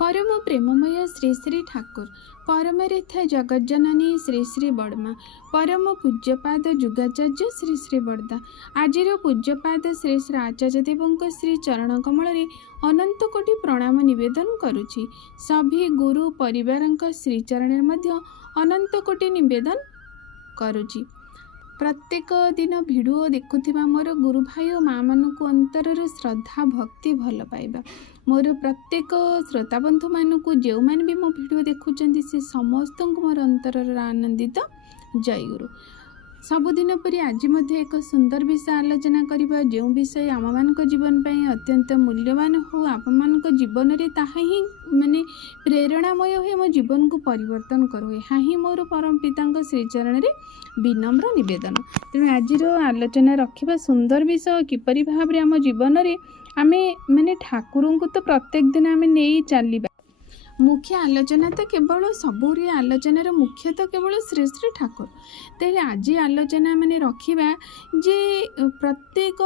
परम प्रेममय श्री श्री ठाकुर परमरेथ जगज्जननी श्री श्री बड़मा परम पूज्यपाद जुगाचार्य श्री श्री बड़दा आजिर पूज्यपाद श्री श्री आचार्य देवों श्री चरण कमल अनंत कोटि प्रणाम निवेदन करुछि। सभी गुरु परिवार श्रीचरण मध्य अनंत कोटि निवेदन करुछि। प्रत्येक दिन भिडियो देखुथिबा मोर गुरु भाई और माँ मानक अंतर श्रद्धा भक्ति भल पाइबा मोर प्रत्येक श्रोता बंधु मानक जो मैंने भी मो भिडियो देखुचंती से समस्त मोर अंतर आनंदित। जय गुरु। सबुदिन परि आज एक सुंदर विषय आलोचना करबा जो विषय आम मान जीवन पर अत्यंत मूल्यवान हो आप मान जीवन में ताहा ही माने प्रेरणामय हो मो जीवन को परिवर्तन करो यहाँ ही मोर परम पिता श्रीचरण में विनम्र निवेदन। तेणु आज आलोचना रखा सुंदर विषय किपरि भाव आम जीवन में आमे माने ठाकुर को तो प्रत्येक दिन आमे नहीं चलवा मुख्य आलोचना तो केवल सबुरी आलोचनार मुख्य तो केवल श्री श्री ठाकुर। तेरे आज आलोचना माने रखिबा जे प्रत्येक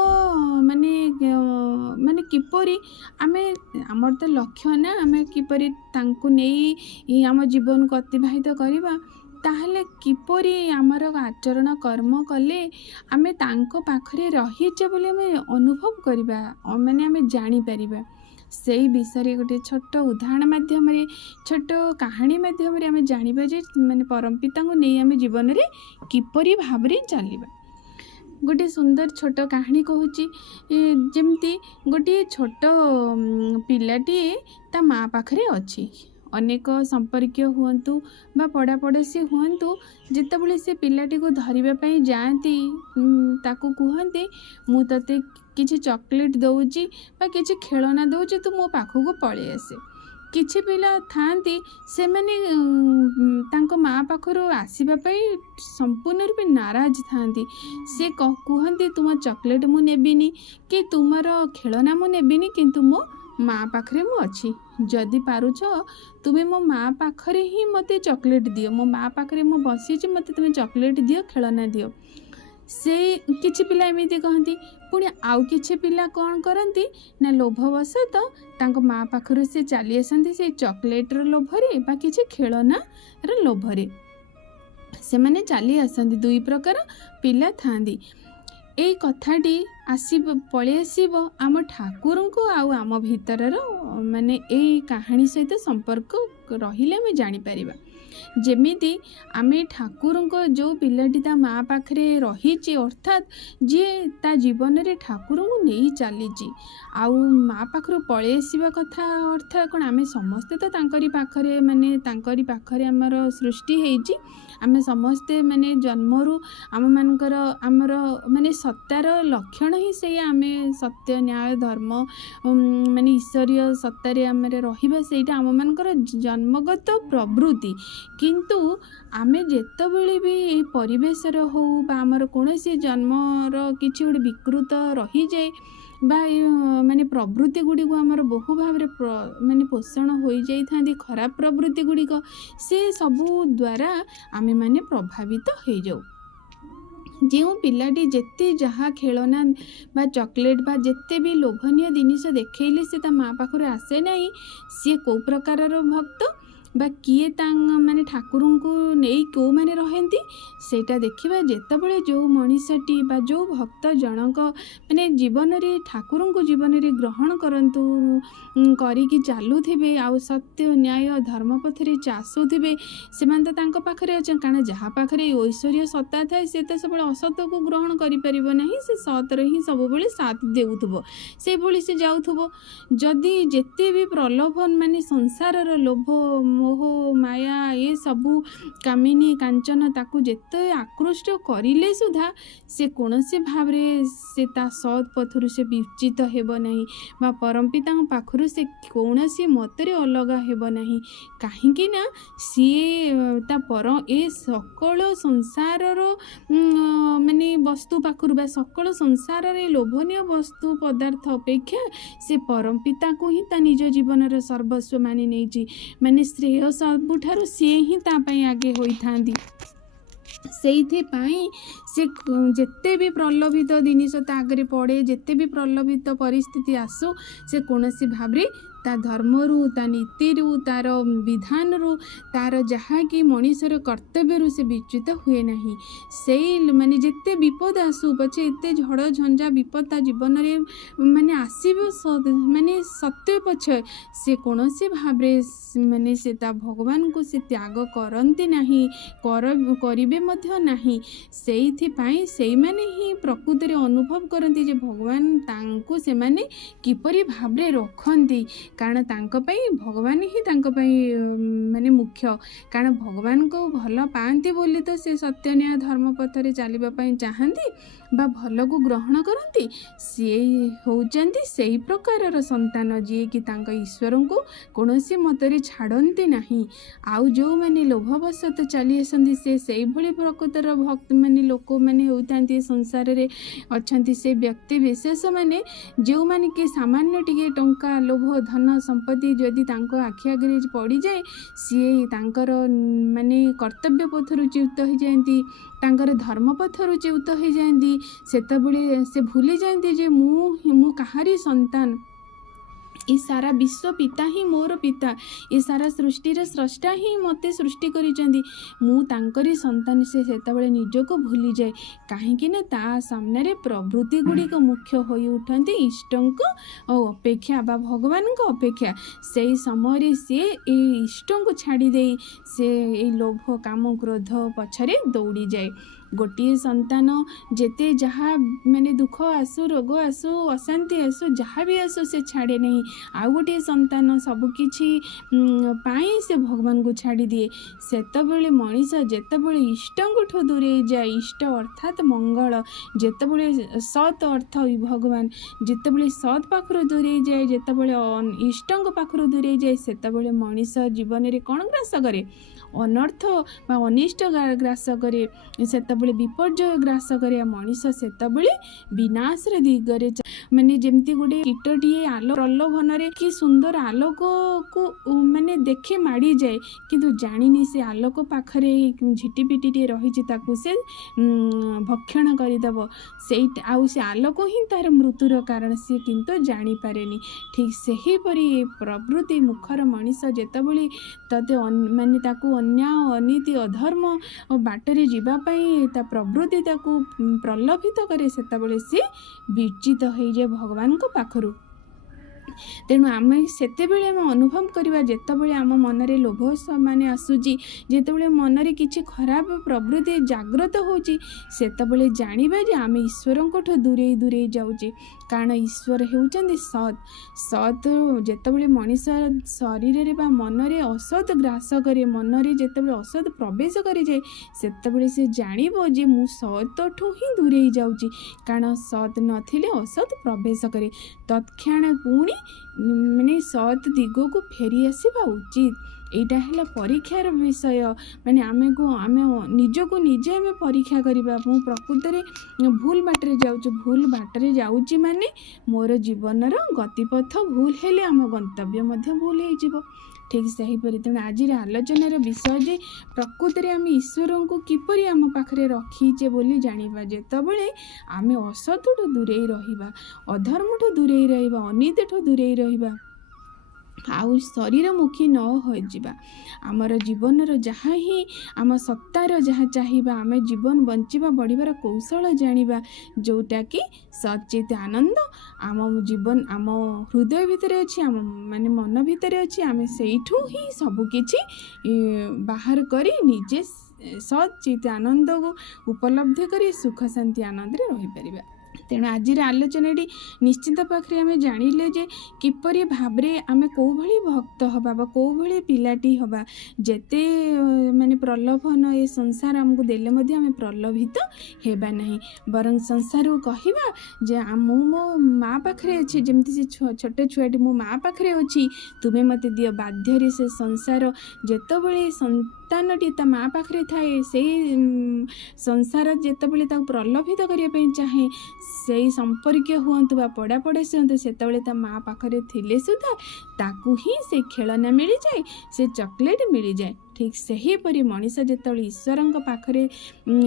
माने माने किपरि आमे आमर तो लक्ष्य ना आमे किपरि तांको नेई आम जीवन को अतिबाहित करबा ताहले किपरि आमर आचरण कर्म कले आमे तांको पाखरे रहिचे बोले आमे अनुभव करबा माने आमे जानि परिबा से विषय गोटे छोट उदाहरण मध्यम छोट कहानी मध्यम आम जाना जे माने परम पिता को नहीं आम जीवन में किपरि भाव चलवा। गोटे सुंदर छोट कहानी कहूँ जमती गोटे छोट पिलाटी ता माँ पाखरे अच्छी अनेक संपर्क हुंतु बा पड़ा पड़ोसी हुंतु जितेबले से पिलाटी को धरवाई जाती ताकू कहते मु तते किसी चॉकलेट दौची बा किसी खेलना दौची तू मो पाखक पड़े आसे। किछि पिला थांती से माने तांको माँ पाखर आसवाई संपूर्ण रूपे नाराज थांती से कहते तुम चॉकलेट मु नेबिनी कि तुमर खेलना मु नेबिनी किंतु मो माँ पाखरे मु अच्छी जदि पारुछ तुम्हें मो माँ पाखरे ही मते चॉकलेट दियो मो माँ पाखरे मु बसी मते तुम्हें चॉकलेट दियो खेलना दियो। से किछि पिला एमिति कहती पुणी आउ किछि पिला कौन करती ना लोभवशत तांको माँ पाखरु से चली आसती से चॉकलेटर लोभरे बा किछि खेलनार लोभरे से माने चली आसती। दुई प्रकार पिला थांदी। एई कथाटी पळे आसीबो आम ठाकुर को आम भीतर माने एई कहानी सहित संपर्क रहिले आमे जानि परिबा। जेमिति आमे ठाकुर को जो पिलाटी ता माँ पाखरे रही अर्थात जी ता जीवन में ठाकुर को नहीं चली आउ माँ पाखर पळे आसीबा कथा अर्थात कौन आमे समस्ते तो तांकरी पाखरे माने तांकरी पाखरे आमर सृष्टि हेइची आमे समस्ते माने जन्मरू आम मानकर आमर माने सत्तार लक्षण ही से आमे सत्य न्याय धर्म माने ईश्वरीय सत्तारे आमे रहिबा सेटा आम मानकर जन्मगत प्रवृत्ति किंतु आमे जेतबेले भी परिवेशर हो बा आमर कोनोसी जन्मर किछि गोटे विकृत रही जाए बा माने प्रवृत्ति गुड़ी को आमर बहु भाव माने पोषण हो जाई खराब प्रवृत्ति गुड़ी को से सबू द्वारा आमे माने प्रभावित हो जाऊ। जो पिलाटी जेते जहाँ खेलना बा चॉकलेट बा जेते भी लोभनीय जिनिस देखैले से ता माँ पाखरे आसे नहीं सी को प्रकार भक्त बा किए माने ठाकुर को नहीं क्यों माने रहती सेटा देखा जितेबाला जो मनीषटी बा जो भक्त जनक माने जीवन में ठाकुर को जीवन में ग्रहण करंतु करिकी चलुथिबे आउ सत्य न्याय धर्म पथरे आसुथिबे सेमान तो तांको पाखरे अच्छे कारण जहाँ पाखरे ऐश्वर्य सत्ता थाए से तो सब असत को ग्रहण करि परिबो नहीं से सतरे ही सब बेले साथ देउथबो से भली से जाउथबो। जदि जेते भी प्रलोभन माने संसारर लोभ मोह माया ये सबू कामिनी कांचन ताकू जेते आकृष्ट करिले सुधा से कौनसी भाव से ता सत् पथरु से विच्युत हेब नहीं बा परम पिता पाखरु से कौनसी मतरे अलगा हेब नहीं कहीं ना सी ता पर ए सकल संसारर माने वस्तु पाखरु बा सकल संसार लोभनीय वस्तु पदार्थ अपेक्षा से परम पिता को ही ता निज जीवन सर्वस्व मानि नहीं माने श्रेय सबुठारु सी ही ता पई आगे होई थांदी। सेइथिपाई से जेते भी प्रलोभित जिनिस ता आगे पड़े जेते भी प्रलोभित परिस्थिति आसू से कौनसी भाव ତା ଧର୍ମରୁ, ତା ନୀତିରୁ, ତାର ବିଧାନରୁ, ତାର ଯାହାକି ମଣିଷର କର୍ତ୍ତବ୍ୟରୁ ସେ ବିଚ୍ୟୁତ ହୁଏ ନାହିଁ। ସେଇ ମାନେ ଯେତେ ବିପଦ ଆସୁ ପଛେ, ଏତେ ଝଡ଼ ଝଞ୍ଜା ବିପଦ ତା ଜୀବନରେ ମାନେ ଆସିବ, ମାନେ ସତ୍ୟ ପଛେ ସେ କୌଣସି ଭାବରେ ମାନେ ସେ ତା ଭଗବାନଙ୍କୁ ସେ ତ୍ୟାଗ କରନ୍ତି ନାହିଁ, କରିବେ ମଧ୍ୟ ନାହିଁ। ସେଇଥିପାଇଁ ସେଇମାନେ ହିଁ ପ୍ରକୃତରେ ଅନୁଭବ କରନ୍ତି ଯେ ଭଗବାନ ତାଙ୍କୁ ସେମାନେ କିପରି ଭାବରେ ରଖନ୍ତି। କାରଣ ତାଙ୍କ ପାଇଁ ଭଗବାନ ହିଁ ତାଙ୍କ ପାଇଁ ମାନେ ମୁଖ୍ୟ। କାରଣ ଭଗବାନଙ୍କୁ ଭଲ ପାଆନ୍ତି ବୋଲି ତ ସେ ସତ୍ୟ ନ୍ୟାୟ ଧର୍ମ ପଥରେ ଚାଲିବା ପାଇଁ ଚାହାନ୍ତି ବା ଭଲକୁ ଗ୍ରହଣ କରନ୍ତି। ସିଏ ହେଉଛନ୍ତି ସେଇ ପ୍ରକାରର ସନ୍ତାନ ଯିଏକି ତାଙ୍କ ଈଶ୍ୱରଙ୍କୁ କୌଣସି ମତରେ ଛାଡ଼ନ୍ତି ନାହିଁ। ଆଉ ଯେଉଁମାନେ ଲୋଭବଶତଃ ଚାଲି ଆସନ୍ତି ସେ ସେଇଭଳି ପ୍ରକୃତର ଭକ୍ତମାନେ ଲୋକମାନେ ହେଉଥାନ୍ତି ସଂସାରରେ ଅଛନ୍ତି। ସେ ବ୍ୟକ୍ତି ବିଶେଷମାନେ ଯେଉଁମାନେ କି ସାମାନ୍ୟ ଟିକେ ଟଙ୍କା ଲୋଭ ଧନ ସମ୍ପତ୍ତି ଯଦି ତାଙ୍କ ଆଖି ଆଗରେ ପଡ଼ିଯାଏ, ସିଏ ତାଙ୍କର ମାନେ କର୍ତ୍ତବ୍ୟ ପଥରୁ ଚ୍ୟୁତ ହୋଇଯାଆନ୍ତି, ତାଙ୍କର ଧର୍ମ ପଥରୁ ଚ୍ୟୁତ ହୋଇଯାଆନ୍ତି। ସେତେବେଳେ ସେ ଭୁଲି ଯାଆନ୍ତି ଯେ ମୁଁ କାହାରି ସନ୍ତାନ, ଏ ସାରା ବିଶ୍ୱ ପିତା ହିଁ ମୋର ପିତା, ଏ ସାରା ସୃଷ୍ଟିର ସ୍ରଷ୍ଟା ହିଁ ମୋତେ ସୃଷ୍ଟି କରିଛନ୍ତି, ମୁଁ ତାଙ୍କରି ସନ୍ତାନ। ସେ ସେତେବେଳେ ନିଜକୁ ଭୁଲିଯାଏ। କାହିଁକି ନା ତା ସାମ୍ନାରେ ପ୍ରବୃତ୍ତି ଗୁଡ଼ିକ ମୁଖ୍ୟ ହୋଇ ଉଠନ୍ତି ଇଷ୍ଟଙ୍କ ଅପେକ୍ଷା ବା ଭଗବାନଙ୍କ ଅପେକ୍ଷା। ସେଇ ସମୟରେ ସିଏ ଏଇ ଇଷ୍ଟଙ୍କୁ ଛାଡ଼ି ଦେଇ ସେ ଏଇ ଲୋଭ କାମ କ୍ରୋଧ ପଛରେ ଦୌଡ଼ିଯାଏ। ଗୋଟିଏ ସନ୍ତାନ ଯେତେ ଯାହା ମାନେ ଦୁଃଖ ଆସୁ, ରୋଗ ଆସୁ, ଅଶାନ୍ତି ଆସୁ, ଯାହା ବି ଆସୁ ସେ ଛାଡ଼େ ନାହିଁ। ଆଉ ଗୋଟିଏ ସନ୍ତାନ ସବୁକିଛି ପାଇଁ ସେ ଭଗବାନଙ୍କୁ ଛାଡ଼ିଦିଏ। ସେତେବେଳେ ମଣିଷ ଯେତେବେଳେ ଇଷ୍ଟଙ୍କଠୁ ଦୂରେଇ ଯାଏ, ଇଷ୍ଟ ଅର୍ଥାତ୍ ମଙ୍ଗଳ, ଯେତେବେଳେ ସତ୍ ଅର୍ଥ ଭଗବାନ, ଯେତେବେଳେ ସତ୍ ପାଖରୁ ଦୂରେଇ ଯାଏ, ଯେତେବେଳେ ଇଷ୍ଟଙ୍କ ପାଖରୁ ଦୂରେଇ ଯାଏ, ସେତେବେଳେ ମଣିଷ ଜୀବନରେ କ'ଣ ଗ୍ରାସ କରେ? ଅନର୍ଥ ବା ଅନିଷ୍ଟ ଗ୍ରାସ କରେ, ସେତେବେଳେ ବିପର୍ଯ୍ୟୟ ଗ୍ରାସ କରେ। ମଣିଷ ସେତେବେଳେ ବିନାଶର ଦିଗରେ ମାନେ ଯେମିତି ଗୋଟେ କୀଟଟିଏ ପ୍ରଲୋଭନରେ କି ସୁନ୍ଦର ଆଲୋକକୁ ମାନେ ଦେଖି ମାଡ଼ିଯାଏ, କିନ୍ତୁ ଜାଣିନି ସେ ଆଲୋକ ପାଖରେ ଝିଟିପିଟିଟିଏ ରହିଛି, ତାକୁ ସେ ଭକ୍ଷଣ କରିଦେବ। ଆଉ ସେ ଆଲୋକ ହିଁ ତାର ମୃତ୍ୟୁର କାରଣ, ସିଏ କିନ୍ତୁ ଜାଣିପାରେନି। ଠିକ୍ ସେହିପରି ପ୍ରବୃତ୍ତି ମୁଖର ମଣିଷ ଯେତେବେଳେ ମାନେ ତାକୁ ଅନ୍ୟାୟ ଅନୀତି ଅଧର୍ମ ବାଟରେ ଯିବା ପାଇଁ ତା ପ୍ରବୃତ୍ତି ତାକୁ ପ୍ରଲୋଭିତ କରେ, ସେତେବେଳେ ସିଏ ବିଚ୍ୟୁତ ହୋଇଯାଏ ଭଗବାନଙ୍କ ପାଖରୁ। ତେଣୁ ଆମେ ସେତେବେଳେ ଆମେ ଅନୁଭବ କରିବା, ଯେତେବେଳେ ଆମ ମନରେ ଲୋଭ ମାନେ ଆସୁଛି, ଯେତେବେଳେ ମନରେ କିଛି ଖରାପ ପ୍ରବୃତ୍ତି ଜାଗ୍ରତ ହେଉଛି, ସେତେବେଳେ ଜାଣିବା ଯେ ଆମେ ଈଶ୍ୱରଙ୍କଠୁ ଦୂରେଇ ଦୂରେଇ ଯାଉଛେ। କାରଣ ଈଶ୍ୱର ହେଉଛନ୍ତି ସତ୍। ଯେତେବେଳେ ମଣିଷ ଶରୀରରେ ବା ମନରେ ଅସତ୍ ଗ୍ରାସ କରେ, ମନରେ ଯେତେବେଳେ ଅସତ୍ ପ୍ରବେଶ କରିଯାଏ, ସେତେବେଳେ ସେ ଜାଣିବ ଯେ ମୁଁ ସତଠୁ ହିଁ ଦୂରେଇ ଯାଉଛି। କାରଣ ସତ୍ ନଥିଲେ ଅସତ୍ ପ୍ରବେଶ କରେ। ତତ୍କ୍ଷଣ ପୁଣି ମାନେ ସତ୍ ଦିଗକୁ ଫେରି ଆସିବା ଉଚିତ। ଏଇଟା ହେଲା ପରୀକ୍ଷାର ବିଷୟ। ମାନେ ଆମେ ନିଜକୁ ନିଜେ ଆମେ ପରୀକ୍ଷା କରିବା, ମୁଁ ପ୍ରକୃତରେ ଭୁଲ ବାଟରେ ଯାଉଛି, ଭୁଲ ବାଟରେ ଯାଉଛି ମାନେ ମୋର ଜୀବନର ଗତିପଥ ଭୁଲ ହେଲେ ଆମ ଗନ୍ତବ୍ୟ ମଧ୍ୟ ଭୁଲ ହେଇଯିବ। ଠିକ୍ ସେହିପରି ତେଣୁ ଆଜିର ଆଲୋଚନାର ବିଷୟ ଯେ ପ୍ରକୃତରେ ଆମେ ଈଶ୍ୱରଙ୍କୁ କିପରି ଆମ ପାଖରେ ରଖିଛେ ବୋଲି ଜାଣିବା। ଯେତେବେଳେ ଆମେ ଅସତଠୁ ଦୂରେଇ ରହିବା, ଅଧର୍ମଠୁ ଦୂରେଇ ରହିବା, ଅନୀତିଠୁ ଦୂରେଇ ରହିବା, ଆଉ ଶରୀରମୁଖୀ ନ ହୋଇଯିବା, ଆମର ଜୀବନର ଯାହା ହିଁ ଆମ ସତ୍ତାର ଯାହା ଚାହିଁବା, ଆମେ ଜୀବନ ବଞ୍ଚିବା ବଢ଼ିବାର କୌଶଳ ଜାଣିବା, ଯେଉଁଟାକି ସଚିତ ଆନନ୍ଦ ଆମ ଜୀବନ ଆମ ହୃଦୟ ଭିତରେ ଅଛି, ଆମ ମାନେ ମନ ଭିତରେ ଅଛି। ଆମେ ସେଇଠୁ ହିଁ ସବୁକିଛି ବାହାର କରି ନିଜେ ସଚିତ ଆନନ୍ଦକୁ ଉପଲବ୍ଧି କରି ସୁଖ ଶାନ୍ତି ଆନନ୍ଦରେ ରହିପାରିବା। ତେଣୁ ଆଜିର ଆଲୋଚନାଟି ନିଶ୍ଚିତ ପାଖରେ ଆମେ ଜାଣିଲେ ଯେ କିପରି ଭାବରେ ଆମେ କେଉଁଭଳି ଭକ୍ତ ହେବା ବା କେଉଁଭଳି ପିଲାଟି ହେବା। ଯେତେ ମାନେ ପ୍ରଲୋଭନ ଏ ସଂସାର ଆମକୁ ଦେଲେ ମଧ୍ୟ ଆମେ ପ୍ରଲୋଭିତ ହେବା ନାହିଁ, ବରଂ ସଂସାରକୁ କହିବା ଯେ ମୁଁ ମୋ ମା' ପାଖରେ ଅଛି, ଯେମିତି ସେ ଛୋଟ ଛୁଆଟି ମୋ ମା' ପାଖରେ ଅଛି, ତୁମେ ମୋତେ ଦିଅ। ବାଧ୍ୟରେ ସେ ସଂସାର ଯେତେବେଳେ ସନ୍ତାନଟି ତା ମା' ପାଖରେ ଥାଏ, ସେଇ ସଂସାର ଯେତେବେଳେ ତାକୁ ପ୍ରଲୋଭିତ କରିବା ପାଇଁ ଚାହେଁ, ସେଇ ସମ୍ପର୍କୀୟ ହୁଅନ୍ତୁ ବା ପଡ଼ାପଡ଼ୋଶୀ ହୁଅନ୍ତୁ, ସେତେବେଳେ ତା ମା' ପାଖରେ ଥିଲେ ସୁଦ୍ଧା ତାକୁ ହିଁ ସେ ଖେଳନା ମିଳିଯାଏ, ସେ ଚକୋଲେଟ୍ ମିଳିଯାଏ। ठीक सेहीपरि मनीष जेतेबेले ईश्वरଙ୍କ पाखरे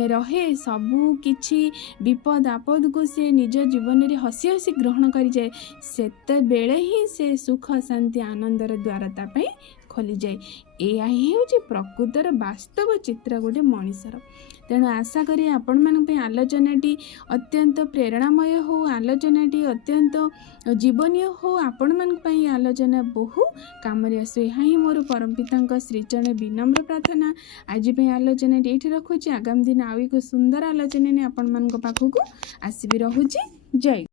रहे सबु किछि विपद आपद को से निज जीवन रे हसी हसी ग्रहण करि जाए सेते बेले ही से सुख शांति आनंदर द्वार ता पई खोली जाए। एया ही होछि प्रकृतर वास्तव चित्र गोटे मनीषर। तेणु आशा करी आपण मानक आलोचनाटी अत्यंत प्रेरणामय हो, आलोचनाटी अत्यंत जीवनीय हो, आपण मानक आलोचना बहु काम आसो। यहाँ ही मोर परम पिता श्रीचरण विनम्र प्रार्थना। आज आलोचनाटी ये रखुची। आगामी दिन आउ एक सुंदर आलोचना आपण मान पाखक आसबि रहुची। जय।